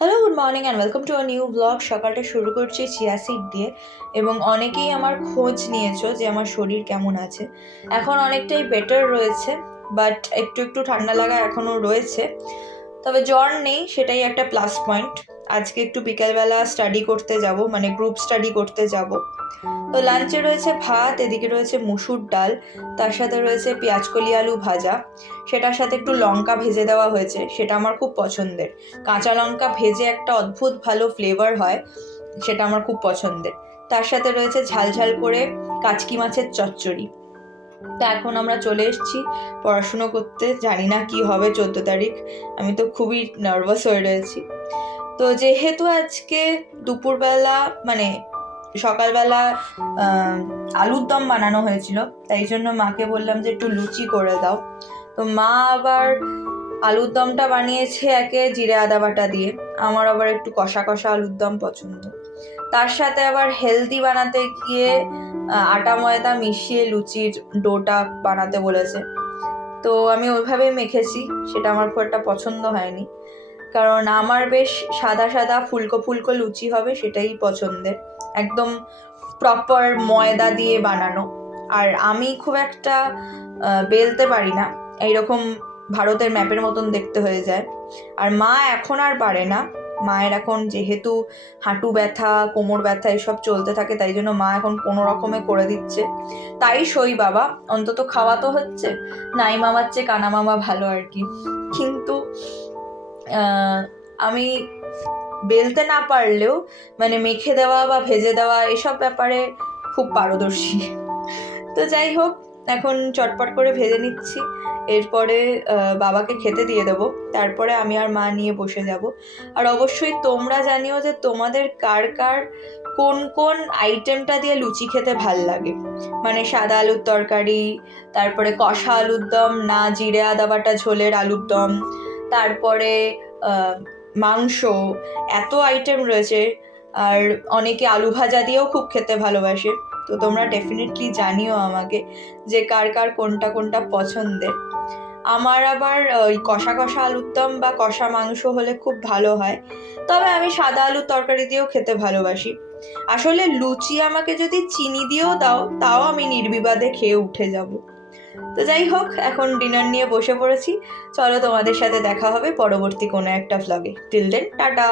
Hello, good morning and welcome to a new blog. সকালটা শুরু করছি চিয়া সিড দিয়ে এবং অনেকেই আমার খোঁজ নিয়েছো যে আমার শরীর কেমন আছে। এখন অনেকটাই বেটার রয়েছে, বাট একটু একটু ঠান্ডা লাগা এখনও রয়েছে, তবে জ্বর নেই, সেটাই একটা প্লাস পয়েন্ট। আজকে একটু বিকেলবেলা স্টাডি করতে যাব, মানে গ্রুপ স্টাডি করতে যাব। তো লাঞ্চে রয়েছে ভাত, এদিকে রয়েছে মুসুর ডাল, তার সাথে রয়েছে পেঁয়াজকলি আলু ভাজা, সেটার সাথে একটু লঙ্কা ভেজে দেওয়া হয়েছে, সেটা আমার খুব পছন্দের। কাঁচা লঙ্কা ভেজে একটা অদ্ভুত ভালো ফ্লেভার হয়, সেটা আমার খুব পছন্দের। তার সাথে রয়েছে ঝাল ঝাল করে কাচকি মাছের চচ্চড়ি। তা এখন আমরা চলে এসেছি পড়াশুনো করতে, জানি না কি হবে 14 তারিখ, আমি তো খুবই নার্ভাস হয়ে রয়েছি। তো যেহেতু আজকে দুপুরবেলা মানে সকালবেলা আলুর দম বানানো হয়েছিল, তাই জন্য মাকে বললাম যে একটু লুচি করে দাও। তো মা আবার আলুর দমটা বানিয়েছে একে জিরে আদা বাটা দিয়ে, আমার আবার একটু কষা কষা আলুর দম পছন্দ। তার সাথে আবার হেলদি বানাতে গিয়ে আটা ময়দা মিশিয়ে লুচির ডোটা বানাতে বলেছে। তো আমি ওইভাবেই মেখেছি, সেটা আমার খুব একটা পছন্দ হয়নি, কারণ আমার বেশ সাদা সাদা ফুলকো ফুলকো লুচি হবে, সেটাই পছন্দের, একদম প্রপার ময়দা দিয়ে বানানো। আর আমি খুব একটা বেলতে পারি না, এইরকম ভারতের ম্যাপের মতন দেখতে হয়ে যায়। আর মা এখন আর পারে না, মায়ের এখন যেহেতু হাঁটু ব্যথা কোমর ব্যথা এসব চলতে থাকে, তাই জন্য মা এখন কোনো রকমে করে দিচ্ছে। তাই সই বাবা, অন্তত খাওয়া তো হচ্ছে, নাই মামার চেয়ে কানা মামা ভালো আর কি। কিন্তু আমি বেলতে না পারলেও মানে মেখে দেওয়া বা ভেজে দেওয়া এসব ব্যাপারে খুব পারদর্শী। তো যাই হোক, এখন চটপট করে ভেজে নিচ্ছি, এরপরে বাবাকে খেতে দিয়ে দেবো, তারপরে আমি আর মা নিয়ে বসে যাব। আর অবশ্যই তোমরা জানিও যে তোমাদের কার কার কোন কোন আইটেমটা দিয়ে লুচি খেতে ভাল লাগে, মানে সাদা আলুর তরকারি, তারপরে কষা আলুর দম, না জিরে আদা বাটা ঝোলের আলুর দম, তারপরে মাংস, এত আইটেম রয়েছে। আর অনেকে আলু ভাজা দিয়েও খুব খেতে ভালোবাসে। তো তোমরা ডেফিনেটলি জানিও আমাকে যে কার কার কোনটা কোনটা পছন্দের। আমার আবার ওই কষা কষা আলুর দম বা কষা মাংস হলে খুব ভালো হয়, তবে আমি সাদা আলুর তরকারি দিয়েও খেতে ভালোবাসি। আসলে লুচি আমাকে যদি চিনি দিয়েও দাও, তাও আমি নির্বিবাদে খেয়ে উঠে যাব। তো যাই হোক, এখন ডিনার নিয়ে বসে পড়েছি, চলো তোমাদের সাথে দেখা হবে পরবর্তী কোনো একটা ভ্লগে। Till then, tata.